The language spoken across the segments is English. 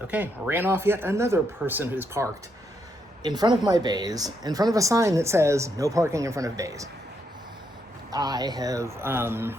Okay, ran off yet another person who's parked in front of my bays, in front of a sign that says no parking in front of bays. I have, I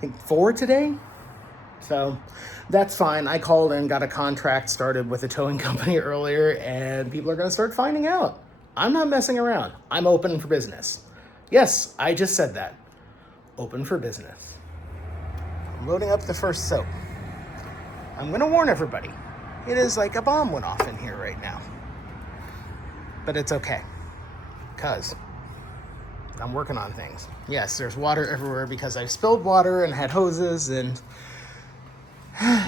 think 4 today. So that's fine. I called and got a contract started with a towing company earlier, and people are going to start finding out. I'm not messing around. I'm open for business. Yes, I just said that. Open for business. I'm loading up the first soap. I'm going to warn everybody. It is like a bomb went off in here right now. But it's okay, because I'm working on things. Yes, there's water everywhere because I spilled water and had hoses and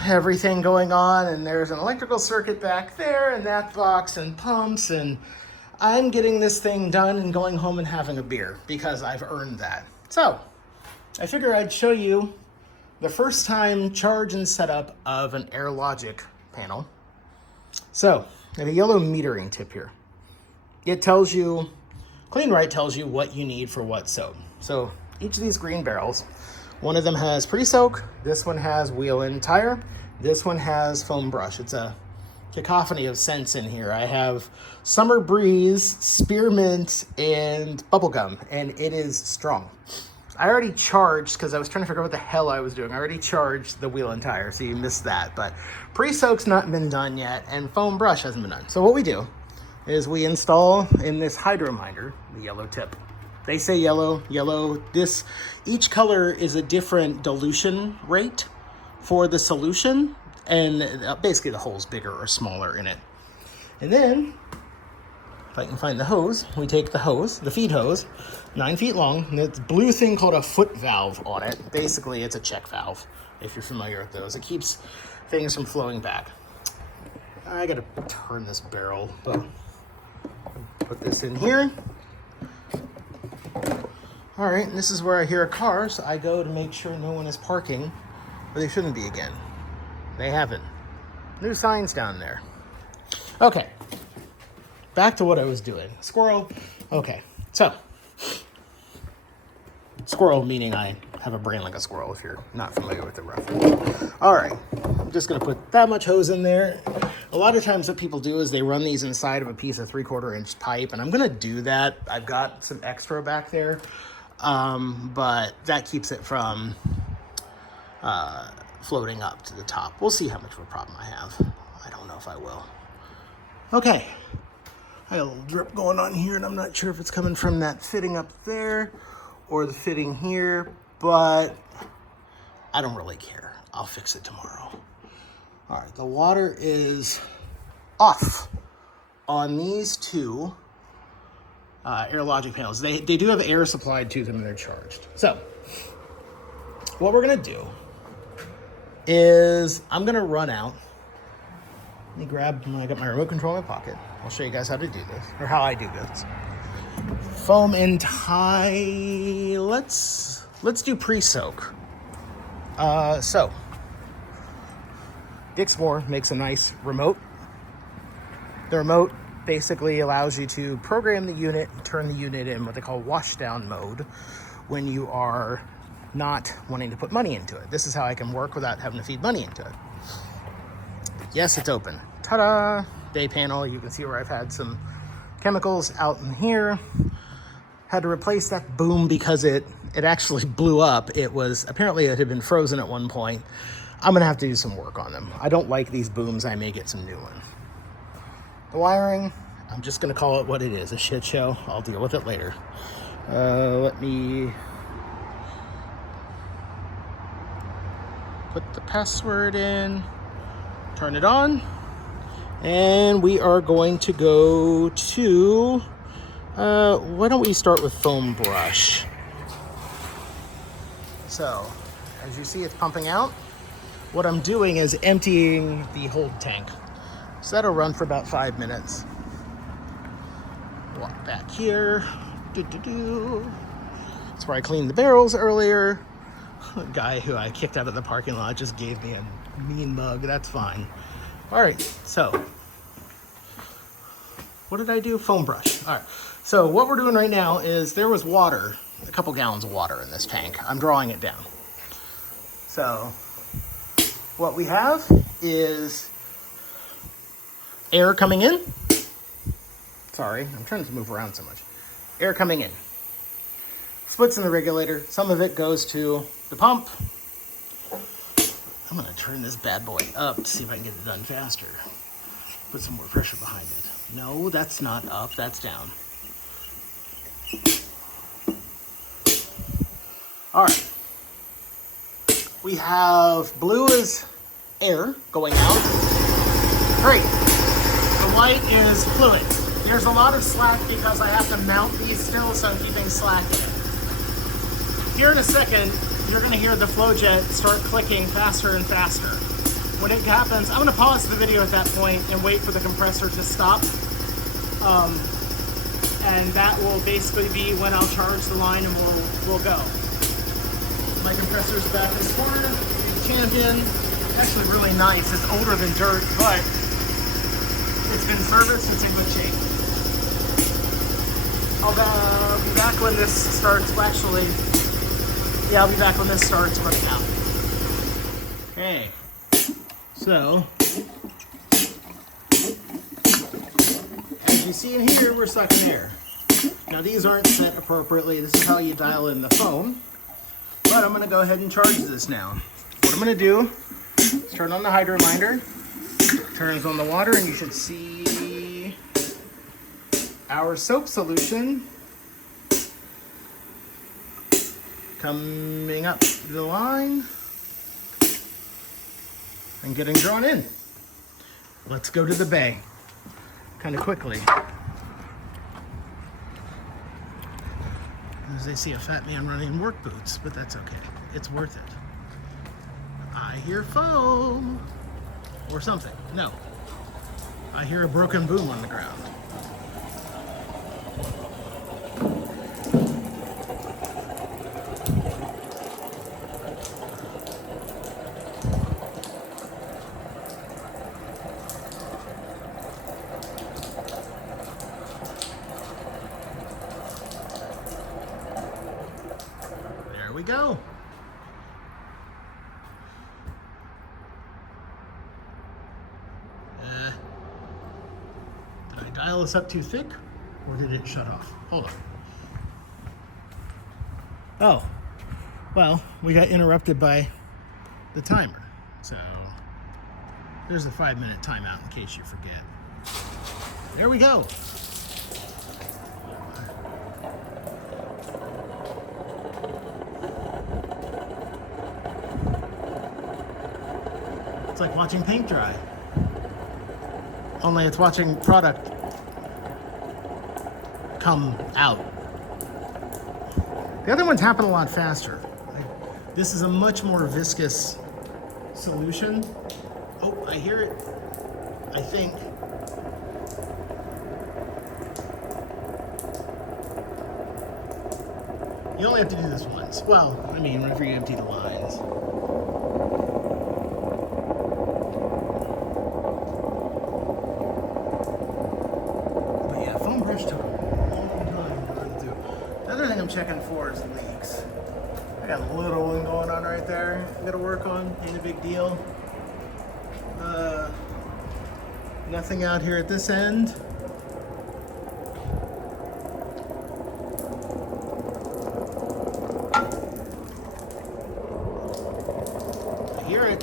everything going on, and there's an electrical circuit back there and that box and pumps, and I'm getting this thing done and going home and having a beer because I've earned that. So I figure I'd show you the first time charge and setup of an AirLogic panel. So I have a yellow metering tip here. It tells you, CleanRight tells you what you need for what soap. So each of these green barrels, one of them has pre-soak, this one has wheel-in tire, this one has foam brush. It's a cacophony of scents in here. I have Summer Breeze, Spearmint, and Bubblegum, and it is strong. I already charged, because I was trying to figure out what the hell I was doing. I already charged the wheel and tire, so you missed that. But pre-soak's not been done yet, and foam brush hasn't been done. So what we do is we install in this Hydrominder the yellow tip. They say yellow. Each color is a different dilution rate for the solution, and basically the hole's bigger or smaller in it. And then, if I can find the hose, we take the hose, the feed hose, 9 feet long, and it's a blue thing called a foot valve on it. Basically, it's a check valve, if you're familiar with those. It keeps things from flowing back. I gotta turn this barrel, but put this in here. All right, and this is where I hear a car, so I go to make sure no one is parking where they shouldn't be again. They haven't. New signs down there. Okay, back to what I was doing. Squirrel. Okay, so squirrel meaning I have a brain like a squirrel, if you're not familiar with the reference. All right, I'm just gonna put that much hose in there. A lot of times what people do is they run these inside of a piece of 3/4 inch pipe, and I'm gonna do that. I've got some extra back there, but that keeps it from floating up to the top. We'll see how much of a problem I have. I don't know if I will. Okay, I got a little drip going on here, and I'm not sure if it's coming from that fitting up there or the fitting here, but I don't really care. I'll fix it tomorrow. All right, the water is off on these two AirLogic panels. They do have air supplied to them and they're charged. So what we're gonna do is I'm gonna run out. Let me grab, I got my remote control in my pocket. I'll show you guys how to do this, or how I do this. Foam and tie, let's do pre-soak. So Dixmoor makes a nice remote. The remote basically allows you to program the unit, turn the unit in what they call washdown mode when you are not wanting to put money into it. This is how I can work without having to feed money into it. Yes, it's open. Ta-da! Day panel. You can see where I've had some chemicals out in here. Had to replace that boom because it actually blew up. Apparently it had been frozen at one point. I'm gonna have to do some work on them. I don't like these booms. I may get some new ones. The wiring, I'm just gonna call it what it is, a shit show. I'll deal with it later. Let me put the password in, turn it on, and we are going to go to, why don't we start with foam brush? So, as you see, it's pumping out. What I'm doing is emptying the hold tank. So that'll run for about 5 minutes. Walk back here. That's where I cleaned the barrels earlier. A guy who I kicked out of the parking lot just gave me a mean mug. That's fine. All right, so what did I do? Foam brush. All right, so what we're doing right now is there was water, a couple gallons of water in this tank. I'm drawing it down. So what we have is air coming in. Sorry, I'm trying to move around so much. Air coming in. Splits in the regulator. Some of it goes to the pump. I'm gonna turn this bad boy up to see if I can get it done faster. Put some more pressure behind it. No, that's not up, that's down. All right. We have blue is air going out. Great. The white is fluid. There's a lot of slack because I have to mount these still, so I'm keeping slack in. Here in a second, you're gonna hear the flow jet start clicking faster and faster. When it happens, I'm gonna pause the video at that point and wait for the compressor to stop. And that will basically be when I'll charge the line and we'll go. My compressor's back in the corner, Champion. Actually really nice, it's older than dirt, but it's been serviced, it's in good shape. I'll be back when this starts, actually, yeah, I'll be back when this starts running out. Okay, so, as you see in here, we're sucking air. Now these aren't set appropriately, this is how you dial in the foam, but I'm gonna go ahead and charge this now. What I'm gonna do is turn on the hydro minder, turns on the water, and you should see our soap solution coming up the line and getting drawn in. Let's go to the bay kind of quickly. As they see a fat man running in work boots, but that's okay. It's worth it. I hear foam or something. No. I hear a broken boom on the ground. There we go. Did I dial this up too thick, or did it shut off? Hold on. Oh, well, we got interrupted by the timer. So there's a 5-minute timeout in case you forget. There we go. It's like watching paint dry. Only it's watching product come out. The other ones happen a lot faster. This is a much more viscous solution. Oh, I hear it. I think. You only have to do this once. Well, I mean, whenever you empty the lines. I'm checking for is leaks. I got a little one going on right there. I gotta work on. Ain't a big deal. Nothing out here at this end. I hear it.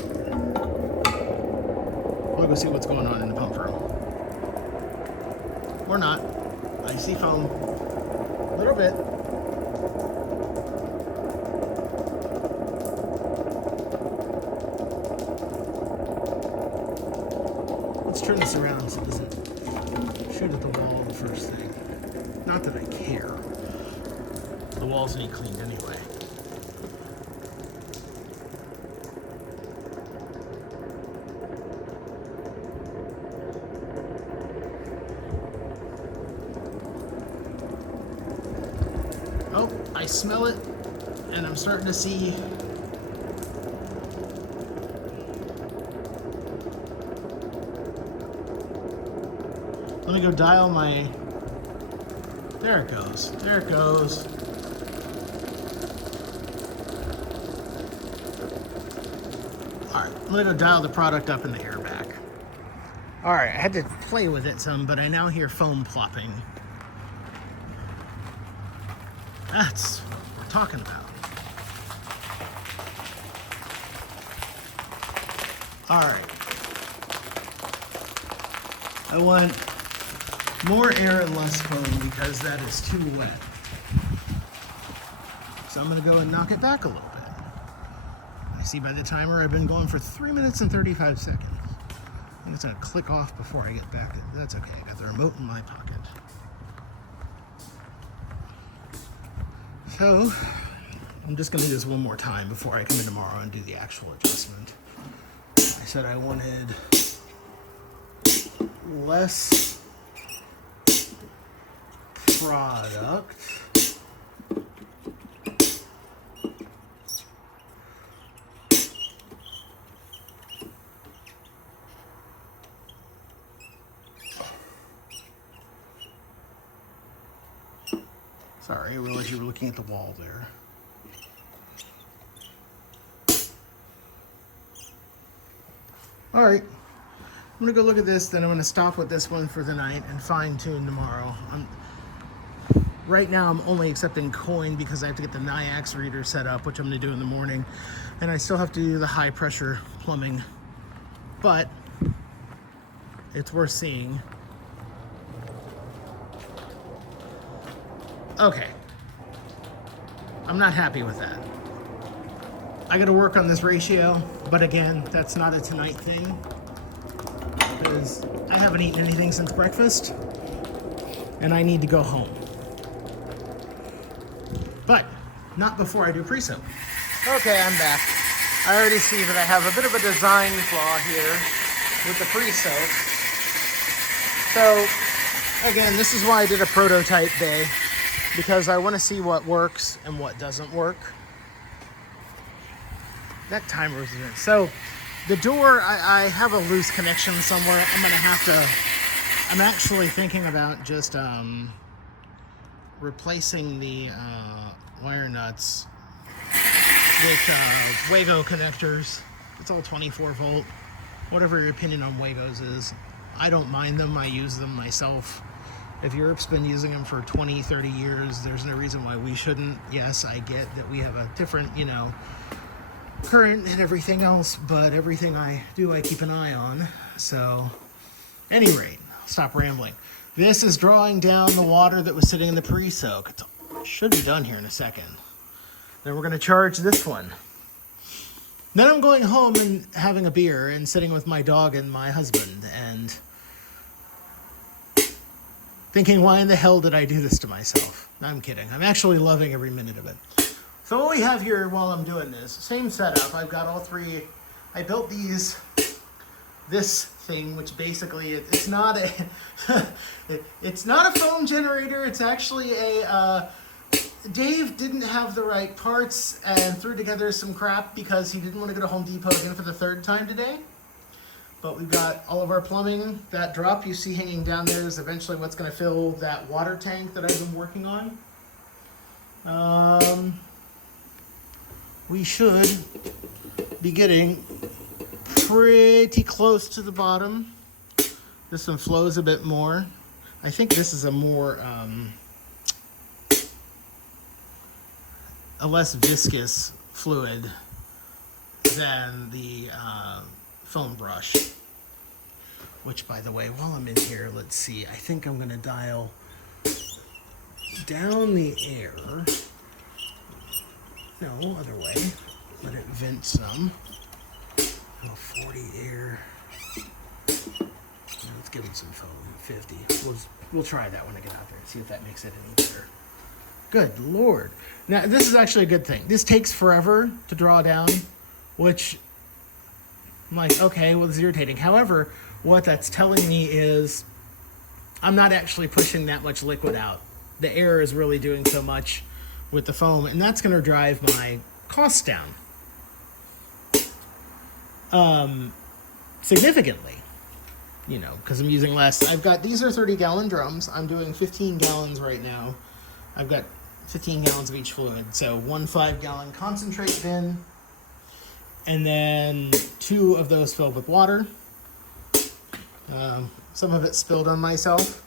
We'll go see what's going on in the pump room. Or not. I see foam. A little bit. Let's turn this around so it doesn't shoot at the wall the first thing. Not that I care. The walls need cleaned anyway. Oh, I smell it, and I'm starting to see let me go dial my, there it goes, there it goes. All right, I'm gonna go dial the product up in the air back. All right, I had to play with it some, but I now hear foam plopping. That's what we're talking about. All right. I want more air and less foam because that is too wet. So I'm gonna go and knock it back a little bit. I see by the timer I've been going for 3 minutes and 35 seconds. I think it's gonna click off before I get back. That's okay, I got the remote in my pocket. So, I'm just gonna do this one more time before I come in tomorrow and do the actual adjustment. I said I wanted less product. Sorry, I realized you were looking at the wall there. All right, I'm gonna go look at this, then I'm gonna stop with this one for the night and fine tune tomorrow. Right now I'm only accepting coin because I have to get the NIAX reader set up, which I'm gonna do in the morning. And I still have to do the high pressure plumbing, but it's worth seeing. Okay, I'm not happy with that. I gotta work on this ratio, but again, that's not a tonight thing because I haven't eaten anything since breakfast and I need to go home. But not before I do pre-soak. Okay, I'm back. I already see that I have a bit of a design flaw here with the pre-soak. So again, this is why I did a prototype day, because I want to see what works and what doesn't work. That timer was in. So the door, I have a loose connection somewhere. I'm actually thinking about just replacing the wire nuts with Wago connectors. It's all 24 volt. Whatever your opinion on Wagos is. I don't mind them, I use them myself. If Europe's been using them for 20, 30 years, there's no reason why we shouldn't. Yes, I get that we have a different, current and everything else, but everything I do, I keep an eye on. So, at any rate, stop rambling. This is drawing down the water that was sitting in the pre-soak. It should be done here in a second. Then we're gonna charge this one. Then I'm going home and having a beer and sitting with my dog and my husband and thinking, why in the hell did I do this to myself? No, I'm kidding. I'm actually loving every minute of it. So what we have here while I'm doing this, same setup. I've got all three. I built this thing, which basically it's not a it's not a foam generator. It's actually a Dave didn't have the right parts and threw together some crap because he didn't want to go to Home Depot again for the third time today. But we've got all of our plumbing. That drop you see hanging down there is eventually what's going to fill that water tank that I've been working on. We should be getting pretty close to the bottom. This one flows a bit more. I think this is a more, a less viscous fluid than the foam brush. Which, by the way, while I'm in here, let's see. I think I'm going to dial down the air. No, other way. Let it vent some. Oh, 40 air. Let's give it some foam. 50. We'll try that when I get out there and see if that makes it any better. Good Lord. Now, this is actually a good thing. This takes forever to draw down, which I'm like, okay, well, it's irritating. However, what that's telling me is I'm not actually pushing that much liquid out. The air is really doing so much with the foam, and that's going to drive my costs down significantly, because I'm using less. I've got, these are 30-gallon drums. I'm doing 15 gallons right now. I've got 15 gallons of each fluid, so one 5-gallon concentrate bin And then 2 of those filled with water. Some of it spilled on myself.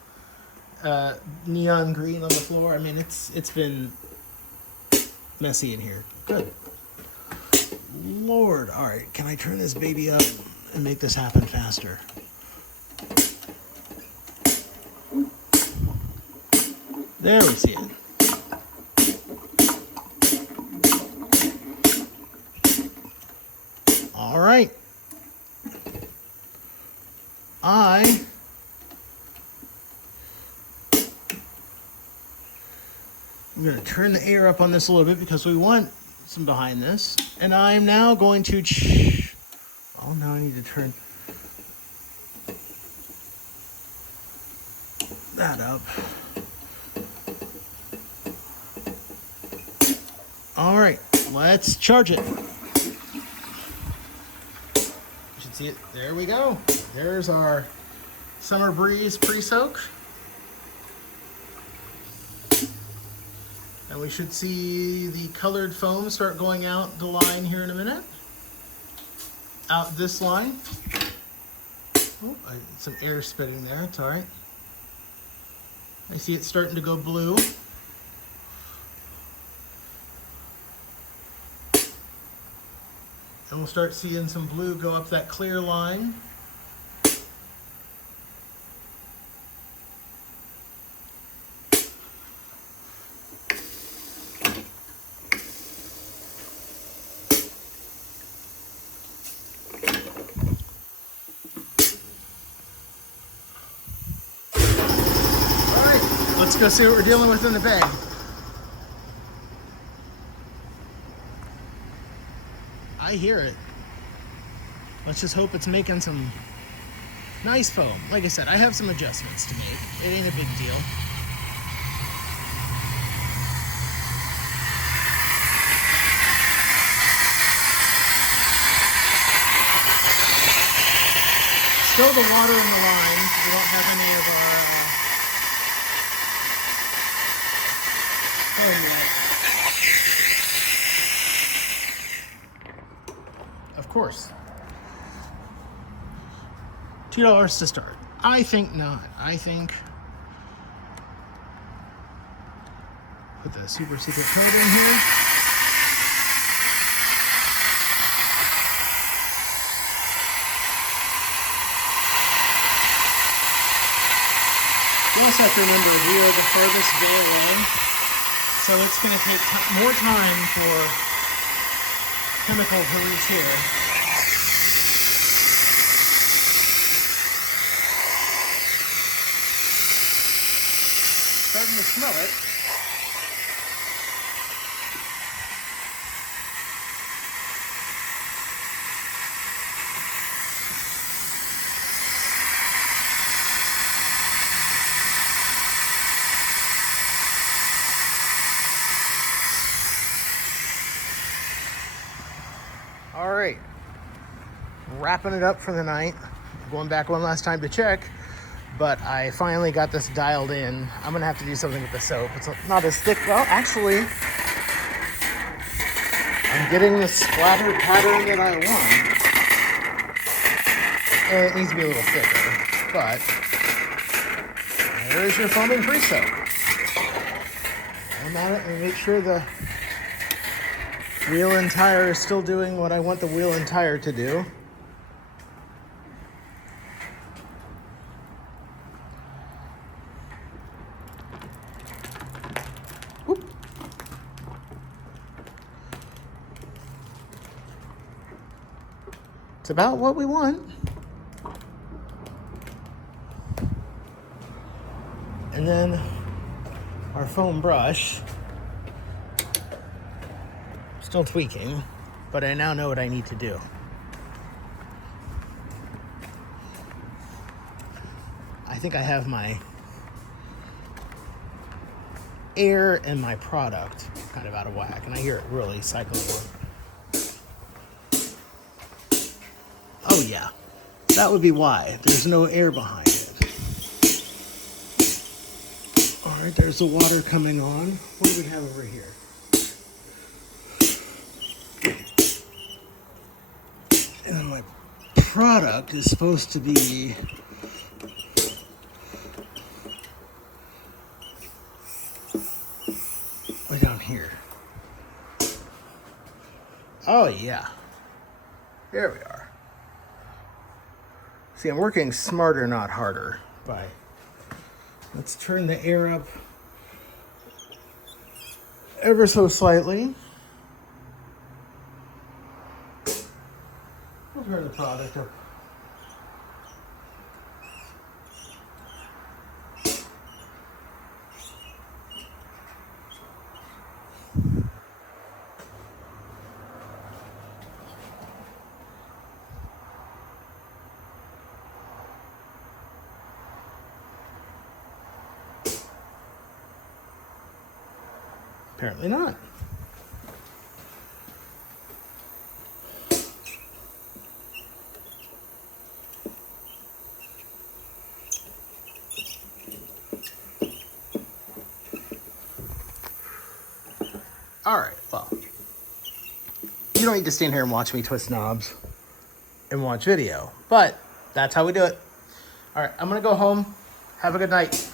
Neon green on the floor. I mean, it's been messy in here. Good Lord. All right, can I turn this baby up and make this happen faster? There we see it. All right. I'm going to turn the air up on this a little bit because we want some behind this. And I'm now going to... Oh, now I need to turn that up. All right, let's charge it. You should see it. There we go. There's our Summer Breeze pre-soak. And we should see the colored foam start going out the line here in a minute. Out this line. Oh, some air spitting there. It's all right. I see it starting to go blue. And we'll start seeing some blue go up that clear line. Let's go see what we're dealing with in the bag. I hear it. Let's just hope it's making some nice foam. Like I said, I have some adjustments to make. It ain't a big deal. Still the water in the line. We don't have any of our foam yet. Of course. $2 to start. I think not. I think put the super secret code in here. You also have to remember we are the farthest bay away, so it's going to take more time for chemical to reach here. Starting to smell it. All right, wrapping it up for the night. Going back one last time to check, but I finally got this dialed in. I'm gonna have to do something with the soap. It's not as thick. Well, actually, I'm getting the splatter pattern that I want. And it needs to be a little thicker, but there's your foaming pre-soak. I'm at it and make sure the wheel and tire is still doing what I want the wheel and tire to do. Whoop. It's about what we want. And then our foam brush. Still tweaking, but I now know what I need to do. I think I have my air and my product kind of out of whack, and I hear it really cycling. Oh yeah, that would be why. There's no air behind it. All right, there's the water coming on. What do we have over here? product is supposed to be way down here. Oh yeah, there we are. See, I'm working smarter, not harder. Let's turn the air up ever so slightly. We'll turn the product up. Apparently not. All right, well, you don't need to stand here and watch me twist knobs and watch video, but that's how we do it. All right, I'm gonna go home. Have a good night.